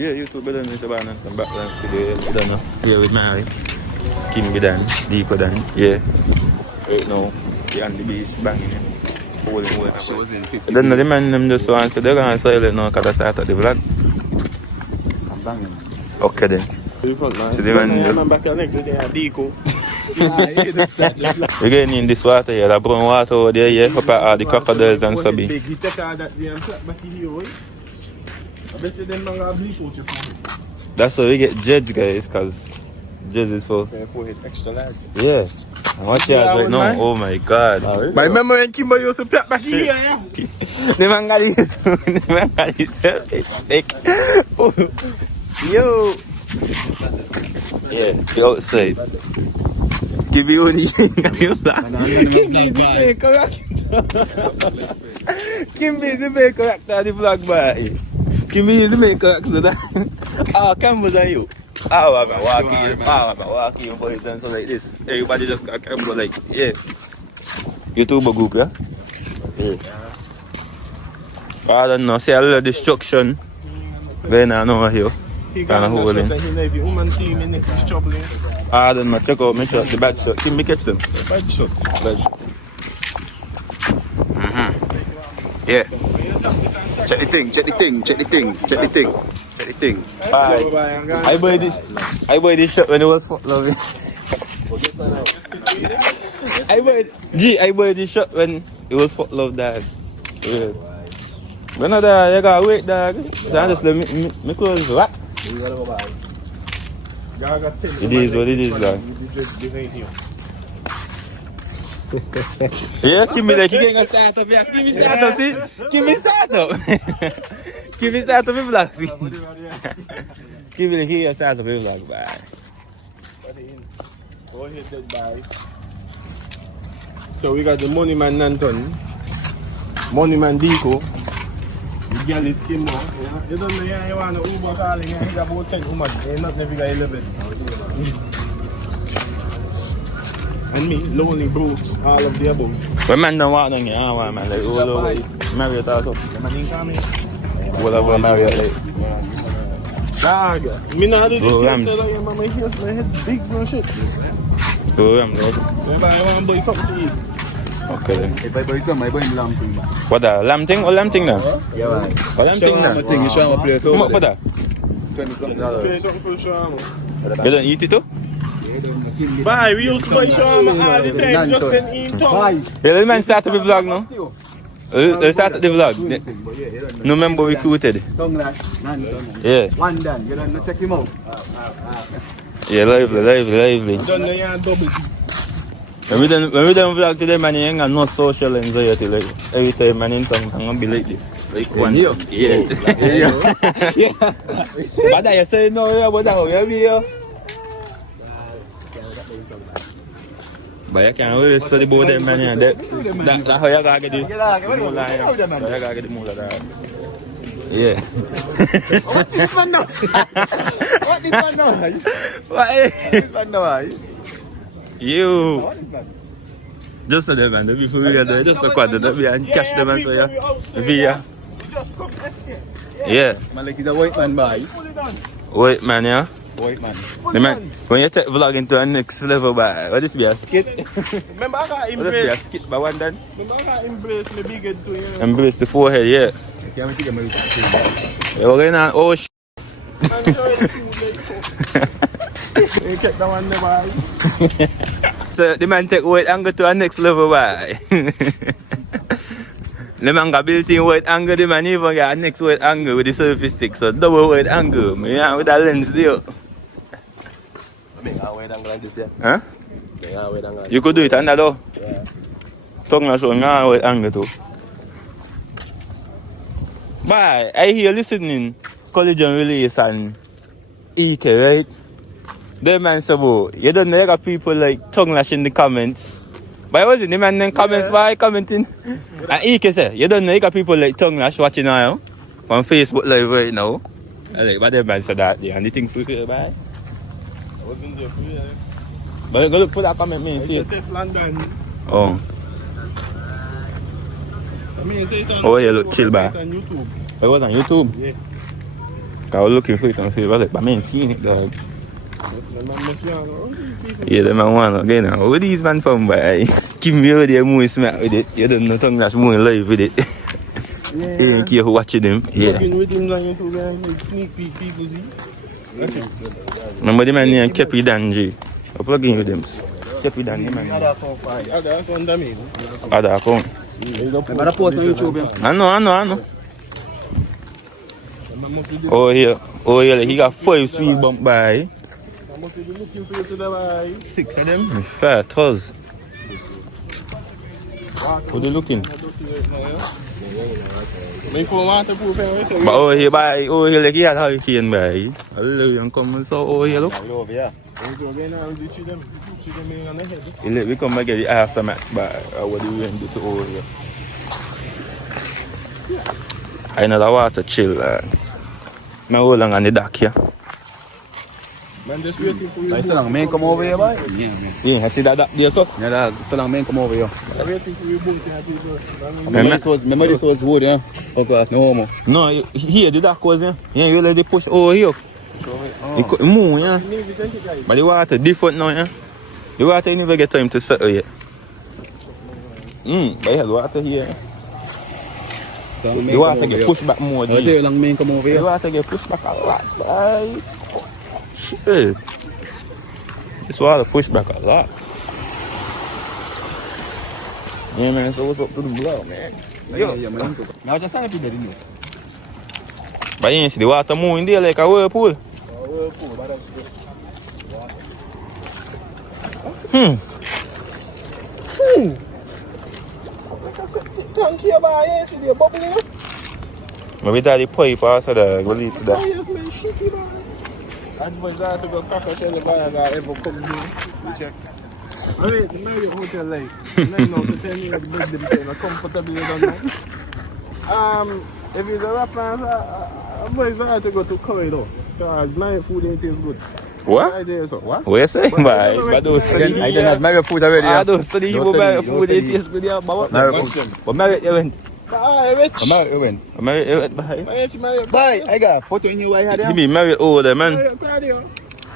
Yeah, YouTube better than the banana. Come back today. I don't know. Here with Mary. Kim Bidan, Deco Dan. Yeah. Right now, the on the beach banging him. I don't know the man them just want so they're gonna sell it now because I started the vlog. I'm banging. Okay then. So the man back here next to the Deco. We're getting in this water here, the brown water over there, yeah, up at all the crocodiles and so big. You take all that and flat back here, right? I bet you them don't have bleach out your forehead. That's why we get judge guys, because judge is for Your forehead extra large. yeah. And watch yours right now. Oh my god. But remember when Kimbo used to flat back here, yeah? The man got it. The man got it. Yo. Yeah, the outside. Give me only Give me the main character. Give me the main character of the vlog, boy. Give me the main character. Ah, cameras on you. Ah, I'm walking for it and so like this. Everybody just got a camera like, yeah. YouTuber group, yeah? Yeah. I don't know, see a little destruction. Then I know here. Kind of holding. The woman team in next troubling. I don't know, check out my shot, the bad shot. Can me catch them? Bad shot. Bad shot. Yeah. Check the thing. Bye. I buy this shot when it was for loving. I buy this shot when it was for love, dad. Yeah. When I die, you gotta wait, dog. So I just let me close what? It is what it is, dog. Yeah, give me like you ain't gonna start up, yes. Give me start up, see? Give me start up. Give me start up in vlog, see? Give me like you start up in vlog, bye. Go ahead, dead bye. So we got the Money Man Nanton, Money Man Deco, the girl is Kimbo. You don't know you want to Uber calling, you got about 10 women, you're not never got 11. And me, lonely brutes, all of the above. When man don't want nothing, I don't want man, like all over Marriott also. The man didn't call me. Whatever Marriott like. Dog, me not do this Rams. yesterday, my head big bro shit. Go Rams, bro. Remember I want to buy something to eat. Okay then. If I buy some, I buy lamb thing. What that? Lamb thing or lamb thing now? Yeah, man. What lamb thing now? You show my place How over much for that? $20. Pay something for shawarma. You don't eat it too? Bye, we used to buy shawarma all the time, just then eat town. Yeah, the man started the vlog now. Let's start the vlog. No member recruited. Yeah. One done. You don't check him out. Yeah, lively. Done the yarn double. When we done vlog today, man, you ain't got no social anxiety. Like every time man in town, I'm gonna be like this. Like one. Yeah. Yeah. But I say no, yeah, but that be here. But you can't always study about them, man. Yeah. That's how you gotta get the moolah. You gotta get the moolah. Yeah. What this one now? What this one now? What? This one now? You. Just so them, man. They be for real, though. Just so quad, they be and catch them and so yeah. Via. Yeah. Man, like he's a white man, boy. White man, yeah. White man. The man, when you take vlogging to a next level, boy, what this be a skit? Remember I got What this be a embrace. skit by one done? Remember I got embrace my big head too, you know. Embrace the forehead, yeah. Yeah, I think I'm going to say Yeah, we're going on, oh Man, show you the food like so. You kept that one there, boy. So the man take white angle to a next level, boy. The man got built-in white angle, the man even got a next white angle with the selfie stick, so double white angle. Yeah, with a lens there. Make a white angle like this, yeah. Huh? Make a white angle. You could do it under though. Yeah. Tongue na so nga white angle too. But I hear listening Collision Release and EK, right? They man say, "Bo, you don't know you got people like tongue lash in the comments." But was it the man in comments by commenting? And EK say, "You don't know you got people like tongue lash watching now on Facebook Live right now." I like, but the man said that there and the thing for you, bye. I wasn't there for you, But go look for that comment, man. See it. London. Oh, I mean, say it on, oh, yeah, look, chill, say bye. it on YouTube. It was on YouTube. Yeah. I was looking for it on Facebook, like, but I ain't seen it, dog. Yeah, the man want again now. Where these man from, boy? Give me all the more smack with it. You don't know tongue that's more live with it. Yeah. You ain't care who watching them. Yeah. Working with him on YouTube and like sneak peek people see. That's it. Remember the man named Kepi Danji? I plug in with them. Kepi Danji, man. Other account damage. Other account. Better post on YouTube, yeah. I know. Oh, here, like, he got 5 speed bump by. I must be looking for you to the 6 of them? Fair, 12. What they looking? My phone want to prove it. But over here, like, he had hurricane by. Hallelujah, and come and saw over here, look. He let me come and get the aftermath by what do we do to over here. I know the water chill. I'm holding on the dock here. Man, just waiting for you. Like, so long, man, come over here, boy. Yeah, I see that dock there, so. Yeah, dog. So long, man, come over here. I'm waiting for you both to have people. Remember this was wood, yeah? Of course, no homo. No, here the dock was, yeah. Yeah, you let it push over here. It could move, yeah. But the water different now, yeah. The water you never get time to settle yet. But yeah, the water here. The water get pushed back more. I'll tell you long, man, come over The here. water get pushed back a lot, boy. Shit. This water pushed back a lot. Yeah, man, so what's up to the vlog, man? Yeah, man. Now just stand up in there, didn't you? But you ain't see the water moving there like a whirlpool. Thank you, boy. You see the bubble in it? Maybe that the pipe also there, go lead to that. Yes, man. Shitty, man. Advise her to go crack a shell if I ever come here. You check. Alright, the Marriott Hotel life. 9 out of 10 years, big them time. Comfortable, you don't know. If it's a rapper, I advise her to go to Curry though. Because my food ain't taste good. What? Idea, so. What? What you saying, boy? But those study. I don't have Marriott food already. I don't study you Don't buy study, food, don't they study. taste good, yeah. But Marriott food. But Marriott, you went. Rich. Marriott, when? Marriott, boy. Marriott. Boy, I got a photo in you. I had You there. mean Marriott over, man? Marriott.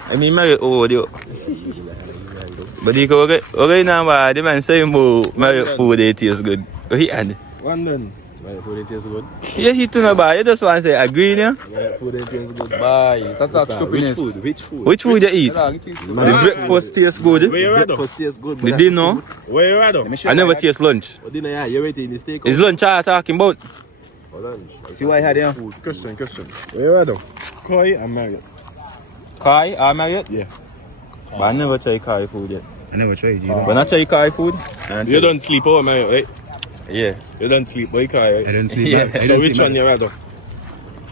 I mean Marriott over. But you go okay now, boy. The man saying Marriott food, they taste good. He had. One done. Marriott food ain't taste good. Yeah, he too no bad. You just want to say agree, yeah? Marriott food ain't taste good. Boy, talk stupidness. Which food? Which food you eat? Dog, it is good. The breakfast tastes good. Where you at though? Breakfast tastes good. The dinner. Where you at though? Let me show I you never what taste lunch. Oh, dinner, yeah. You're waiting in the steak. Is lunch I talking about? Hold on. See what I had there? Question. Where you at though? Koi and Marriott. Kai or Marriott? Yeah. But I never try Kai food yet. I never tried it. When I try Kai food, You don't sleep over Marriott, right? yeah. You don't sleep by Koi, right? I don't see Yeah. that. So which one you at though?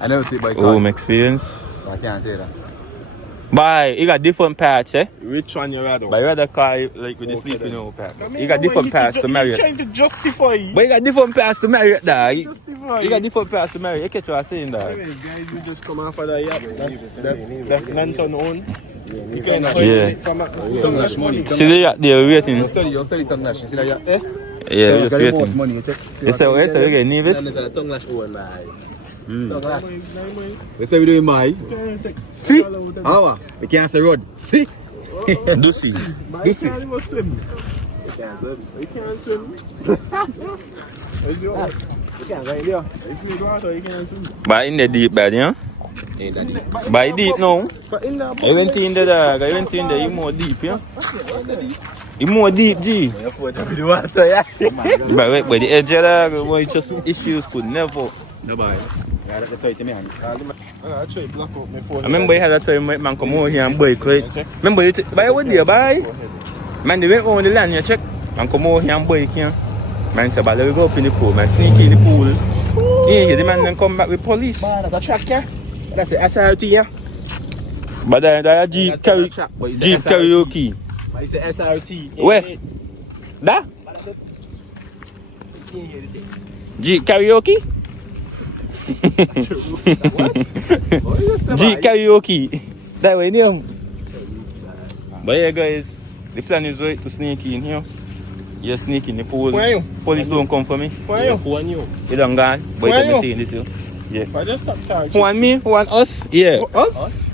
I never see it by car. Home experience. So I can't tell you that. But you got different parts, eh? Which one you at though? But you rather Kai like with the Okay, sleeping then. over part. You got different parts to Marriott. You're trying to justify. But you got different parts to Marriott, dog. Justify. You got different parts to Marriott. You catch what I'm saying, dog. Anyways, guys, we just come off of the yacht. That's Nanton own. You can Yeah. it from Tongue lash money. See the yacht there waiting. You study tongue lash. You see that? Yeah? Yeah, we just Got the most waiting. money. You check. You say what? You get nervous? tongue lash own, We say we doing my. See? How? We can't say road. See? Dussy. You can't even swim. You can't swim. You can't swim. You can't go in there. If you go out, you can't swim. But in the deep bed, yeah? Ain't that deep. But deep now. But in the I went in the dog. I went in there. You more deep, yeah? You more deep, G. the water, yeah. But wait, by the edge of the dog, boy, just issues could never. No boy. Yeah, that's the tight in my hand. I try to block out my phone. I remember you had a time when man come over here and bike, right? Remember you buy what there, buy? Man, they went on the land, you check. Man come over here and bike here. Man said, but let me go up in the pool. Man sneak in the pool. Yeah, the man then come back with police. Man, that's a track, yeah. That's the SRT, yeah. But that Jeep carry, Jeep karaoke. But it's a SRT. Where? That? Jeep karaoke? Jeep karaoke. That way near. But yeah, guys, the plan is right to sneak in here. You sneak in the pool. Where are you? Police don't come for me. Where are you? You done gone. But Where you are saying this here. Yeah. But just stop charging. One me? One us? Yeah. Us?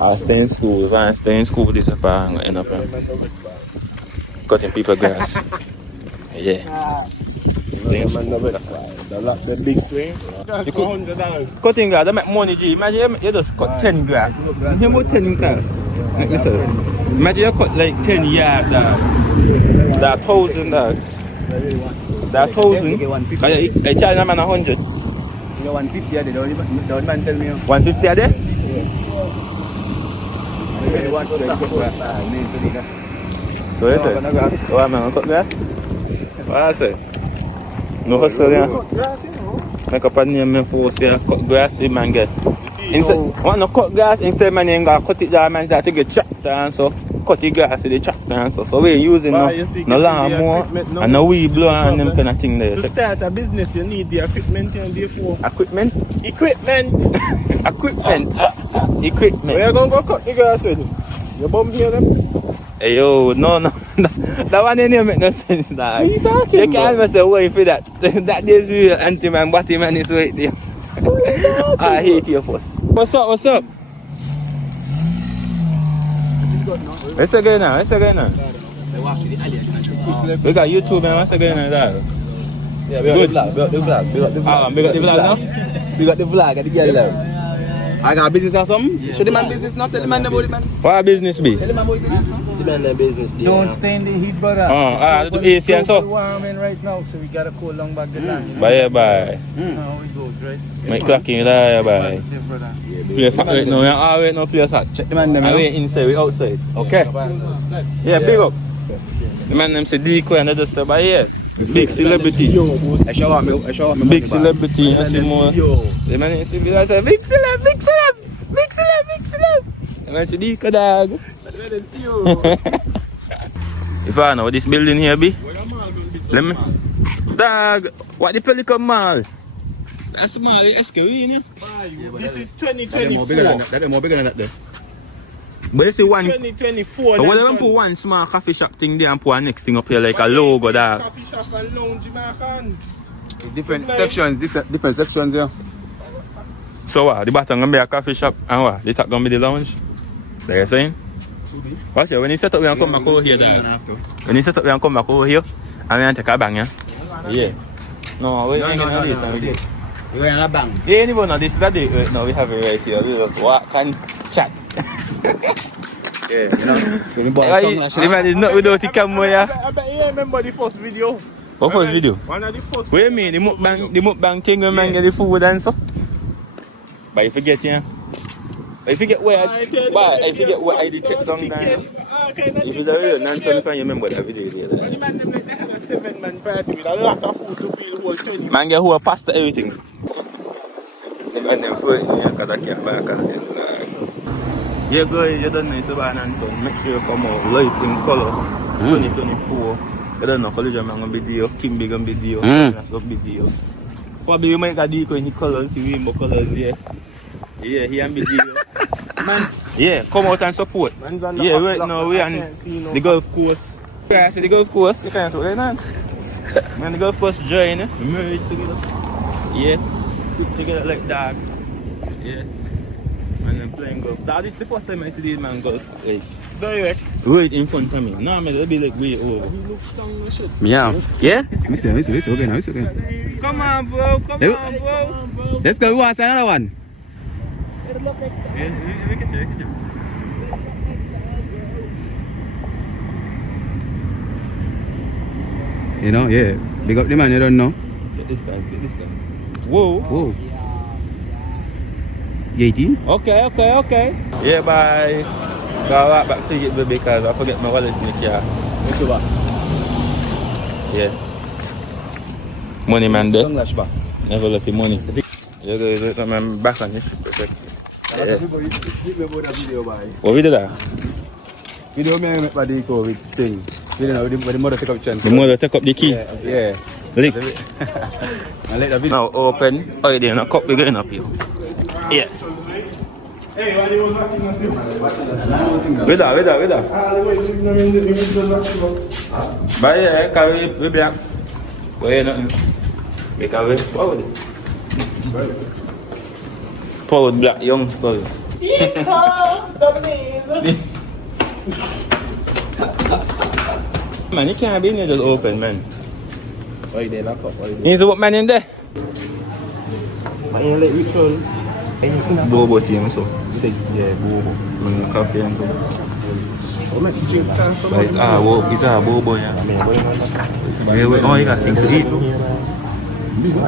I'll stay in school. If I stay in school, this is I'm gonna end up cutting people grass. Yeah. Stay in school. The big swing. That's $100. Cutting grass, they make money, G. Imagine you just cut 10 grass. You about 10 grass. Like this. Imagine you cut like 10 yards. That 1,000. That 1,000. I charge a man 100. You know 150 a day, don't man tell me. 150 a day? So you say? Oh, I'm gonna cut grass? What I say? No hustle, yeah? Make up a name and force, yeah. Cut grass, the man get. Instead, want to cut grass, instead man ain't gonna cut it down, man start to get tractor and so. Cut the grass with the tractor and so. So we're using no lawnmower and no weed blower and them kind of thing there. To start a business, you need the equipment and therefore. Equipment? Equipment! Equipment. Equipment. Where you gonna go cut the grass with? You bum here them? Hey yo, no. That one ain't even make no sense. Nah. What are you talking You can't even say wait for that. That is real anti-man, body man is right there. I hate you first. What's up? What's going on? We got YouTube man, what's going on there? Yeah, we got the vlog. We got the vlog. We got the vlog now? We got the vlog at the girl there. I got a business or something? Show the man business now, tell the man about the man. What business be? Tell the man about the business now. The man the business. Don't stay in the heat, brother. Do AC and so? Warming right now, so we gotta cool long back the line. Bye. How it goes, right? My clocking there, bye. Brother. Place hot right now, we are wait no place hot. Check the man them. I wait inside, we outside. Okay. Yeah, big up. The man them say decoy and they just say, but yeah, big celebrity. I show up me. Big celebrity, I see more. The man say, big celeb. The man say, decoy dog. If I know what this building here be, let me. Dog, what the Pelican Mall? That's small, it's scary, This is That 2024. more bigger than that there. But you see one. 2024. But what if I put one small coffee shop thing there and put a next thing up here like a logo dog? Coffee shop and lounge, man. Different sections, different sections here. So what? The bottom gonna be a coffee shop and what? The top gonna be the lounge? That you saying? Watch it, when you set up we can come back over here dog. When you set up we can come back over here and we can take a bang, yeah? Yeah. No, we ain't gonna do it now. We're in a bang. Yeah, anyone know this is the date right now, we have it right here. We just walk and chat. Yeah, you know. The man is not without the camera, yeah? I bet you remember the first video. What first video? One of the first. What you mean? The mukbang thing when man get the food and so? But you forget, yeah? But you forget where I did take down there. If it's a real non-25, you remember that video there. The man them like they had a 7-man party with a lot of food to fill the whole 20. Man get who a pasta everything. And then food, yeah, because I can't buy a car. Yeah, guys, you don't know it's about Anton. Make sure you come out live in color. 2024. You don't know Collision man gonna be there, Kimby gonna be there, that's gonna be there. Probably you might get decoy in the colors, see rainbow colors, yeah. Yeah, he and be there. Man, yeah, come out and support. Yeah, right now we on the golf course. Yeah, see the golf course, you can't see what man. Man, the golf course join, we married together. Yeah, sleep together like dogs. Yeah. And I'm playing golf. That is the first time I see this man golf. Like, Direct. right in front of me. Normally they'll be like way over. He looks down the shit. Yeah. Yeah? Listen, okay. Come on, bro. Come on, bro. Let's go, we want another one. Yeah, we can check. You know, yeah. Big up the man, you don't know. Get distance. Whoa. Whoa. 18? Okay. Yeah, bye. Go walk back to it because I forget my wallet in the car. Yeah. Money man there. Never left the money. Yeah, guys, I'm back on this. Yeah. What we did that? Video me make body go with thing. You know, when the mother take up chance. The mother take up the key. Yeah. Licks. I let the video. Now open. Oh, there, no cup we going up here. Yeah. Hey, while he was watching us, Wait there. But yeah, can we be back? Wait, nothing. We can wait. What was it? Proud black youngsters. Man, you can't be in there just open, man. Why they lock up? Why they? You see what man in there? Man, you like rituals. Bobo team, so. Yeah, bobo. Coffee and so. Oh, man, drink and some. But it's a bobo, yeah. I mean, what Oh, you got things to eat.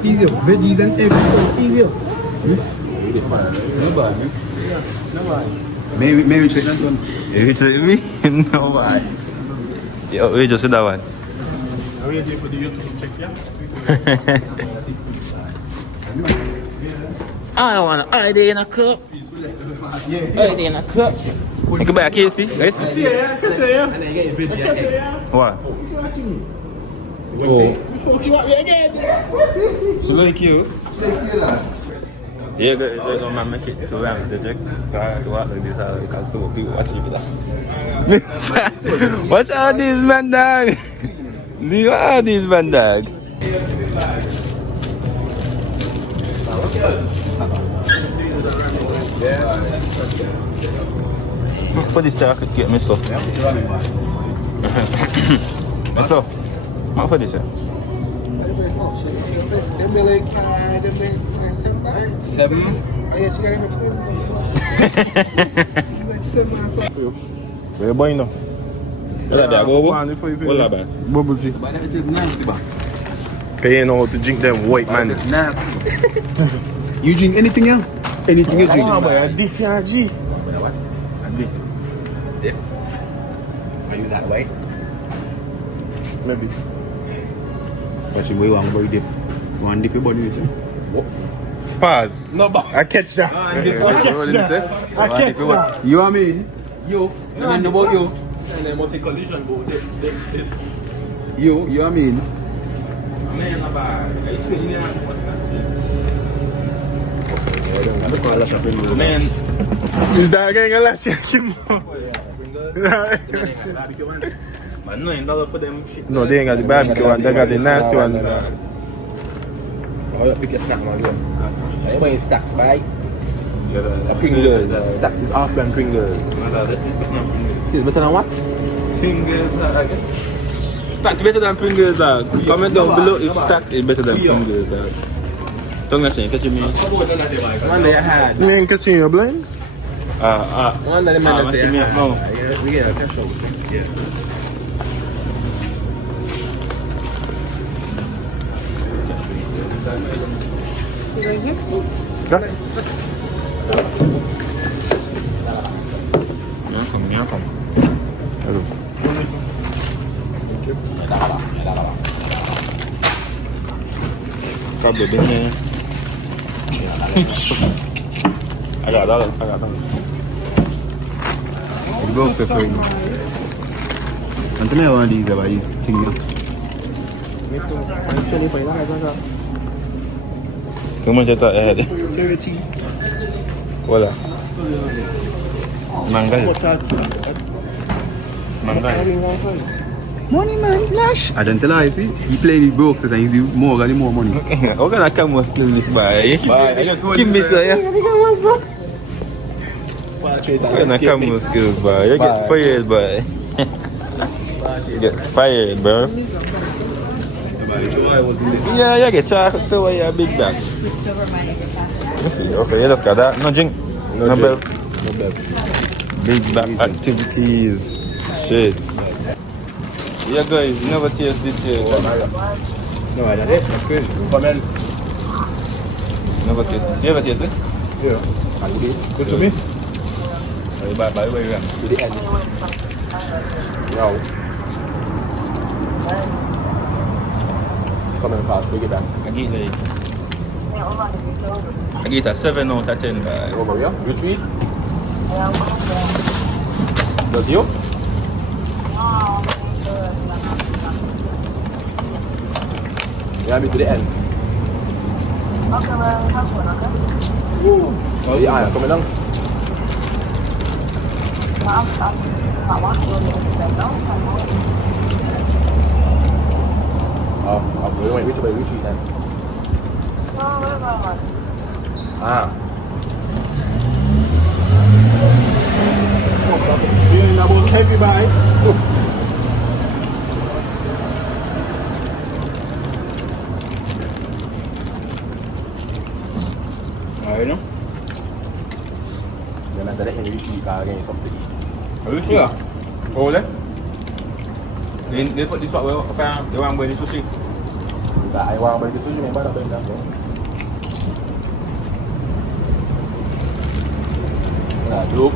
Easier. Veggies and eggs. So easier. Maybe check that one. You check me? No, man. Yo, we just do that one. Are we ready for the YouTube check, yeah? I want an ID in a cup. ID in a cup. You can buy a KFC, guys. Yeah, catch it, yeah. And then you get your veggie and egg. What? Oh. Before you want me again. She like you. Yeah, guys, you're gonna make it to Ramsey, check. So I have to walk like this because two people watching me. Watch out these man, dog. Look at these man, dog. For this chocolate cake, my stuff. My stuff. What for this? Seven. Where boy now? What's that, Bobo? What's that, man? Bubble tea. But it is nasty, but Cause you know how to drink them white man. it is nasty. You drink anything, yeah? Anything you drink. Oh, boy, I dip your G. Are you that way? Maybe. Watch where you want to dip. You want to dip your body in it, Pause. No, but I catch that. I catch that. I catch that. you know what I mean? You. I mean about you. And there must be collision, but You know what I mean? Man, Is that getting a last year? man, $9 for them shit. No, they ain't got the barbecue one, they got the nasty one. Oh, pick your snack, man. Are you buying stacks, right? Pringles. That is off-brand Pringles. It is better than what? Pringles, dog. Stack better than Pringles, dog. Comment down below if Stack is better than Pringles, dog. Don't listen, catch me. One day I had. You ain't catching your blind? One day the man Ah, say me I up now. had. We get a cash out. Yeah. Here come. Hello. Probably been there. I got $1. You go to free. And to me, one of these about these things. Too much at ahead. Voilà. Mangai. Money, man, Nash. I don't tell her, you see. He play the broke, and he's more money. How can I come and steal this boy? I just want Give me to some, yeah. How can I come and steal, boy? You get fired, boy. You get fired, bro. Yeah, you get charged to wear your big bag. Let me see. Okay, you just got that. No drink. No belt. No belt. Big back activities. Shit. Yeah, guys, you never taste this here. No, I don't. That's crazy. Come in. Never taste this. You ever taste this? Yeah. And good to me. By the way, yeah. To the end. Yo. Come in fast, we get that. I get a 7 out of 10, guys. Over here. You treat? Does you? Yeah, me to the end. Oh, yeah, coming down. Oh, we wait, we should wait, we should then. Ah. Feeling about heavy by. Alright, no? Then I said, "Hey, you see car again something." Are you sure? Oh, then? They put this part where they want to go in the sushi. I want to buy the sushi, man, but I don't know. Look.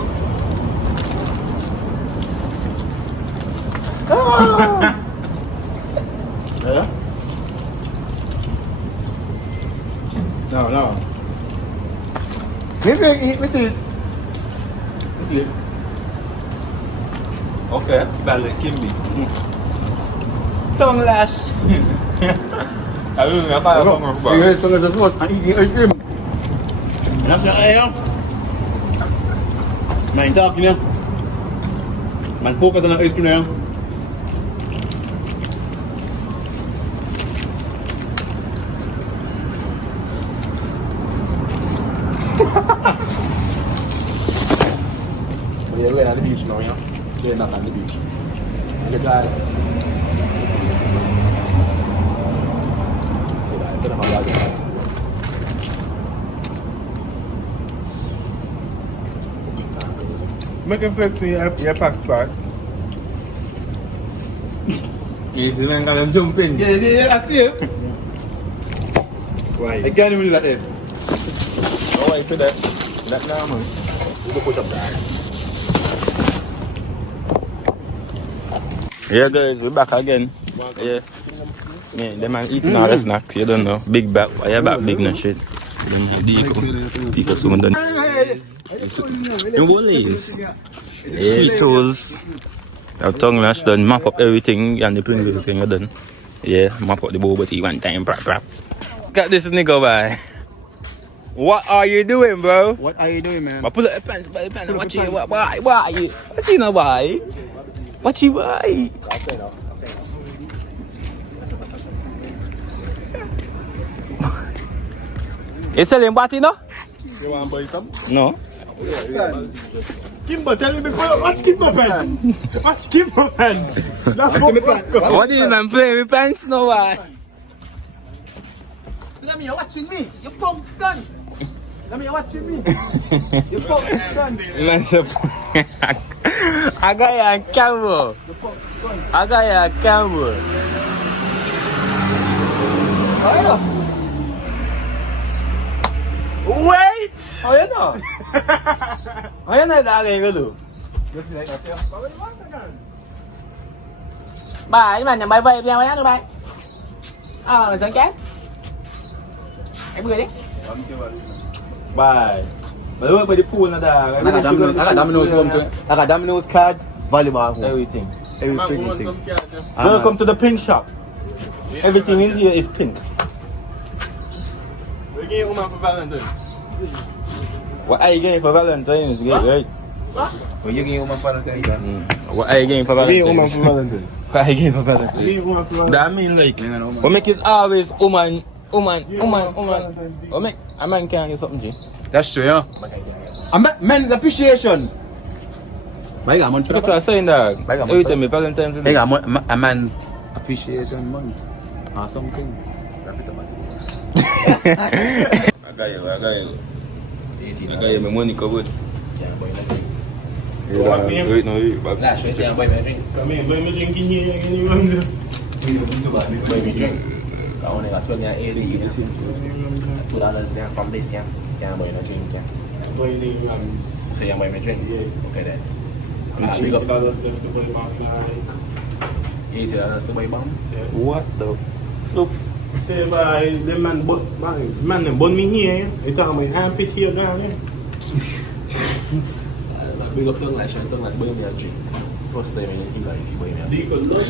Yeah? No. Maybe eat with it. Okay, balik Kimby. Tongue lash. I don't know if I have a Yes, so there's what I eat ice cream. That's the air. Man, talking here. Man, focus on the ice cream now. We're at the beach now, yeah? We're not on the beach. Look at that. Make a flex for your pack. Yes, the man got them jumping. Yeah, I see it. Why? I can't even do that. Oh, wait for that. That now, man. You put up that. Yeah, guys, we're back again. Yeah. Yeah, them man eating all the snacks, you don't know. Big back, yeah, back big no shit. Them Dico soon done. Them Woolies. Sweet toes. Our tongue lash done, map up everything and the Pringles thing done. Yeah, map up the boba tea one time, prap. Got this nigga by. What are you doing, bro? What are you doing, man? Pull up the pants, watch you, why? What's you know why? What you why? You selling body no? You want to buy some? No. Kimber, tell me before. Watch Kimber pants. Watch Kimber pants. What is man playing with pants no why? So that mean you're watching me. You punk stunt. That mean you're watching me. You punk stunt. Man, I got you on camera. I got you on camera. Wait! Oh, you know? Oh, you know that guy do? Bài mà nhà bài về nhau á tụi bay. Mình sẵn chán. Em cười đi. Bye. But we went to the pool and that. I got Domino's home too. I got Domino's cards, volleyball home. Everything. Everything. Welcome to the pink shop. Everything in here is pink. We give woman for Valentine's. What are you getting for Valentine's? Right? Well, you give woman for Valentine's. What are you getting for We give woman Valentine's? for Valentine's. What are you getting for We give Valentine's? woman for Valentine's. That mean like, what make it always woman. What make a man can't get something, G? That's true, yeah. Men's appreciation. I got month for Look at what I'm saying, dog. Bag of Every money. time me Valentine's I Day. got a man's appreciation month or something. I got you my money covered. Wait, no, wait, back. Là sure xem bay mẹ drink. Come here, buy me drink in here. Any ones? Bay mẹ drink. Cậu này là thuê nhà AZ nữa. Tụi đó là xem from this xem. Cha bay nó drink cha. Buy the rams. So yeah, bay mẹ drink. Yeah. Okay then. $80 left to buy back line. $80 to bay bóng. What the fluff? Hey, bye. The man them bun me here. They talk about armpit here down here. Big up tương lại bơm nhà drink. First time in like if you bay mẹ. They could look.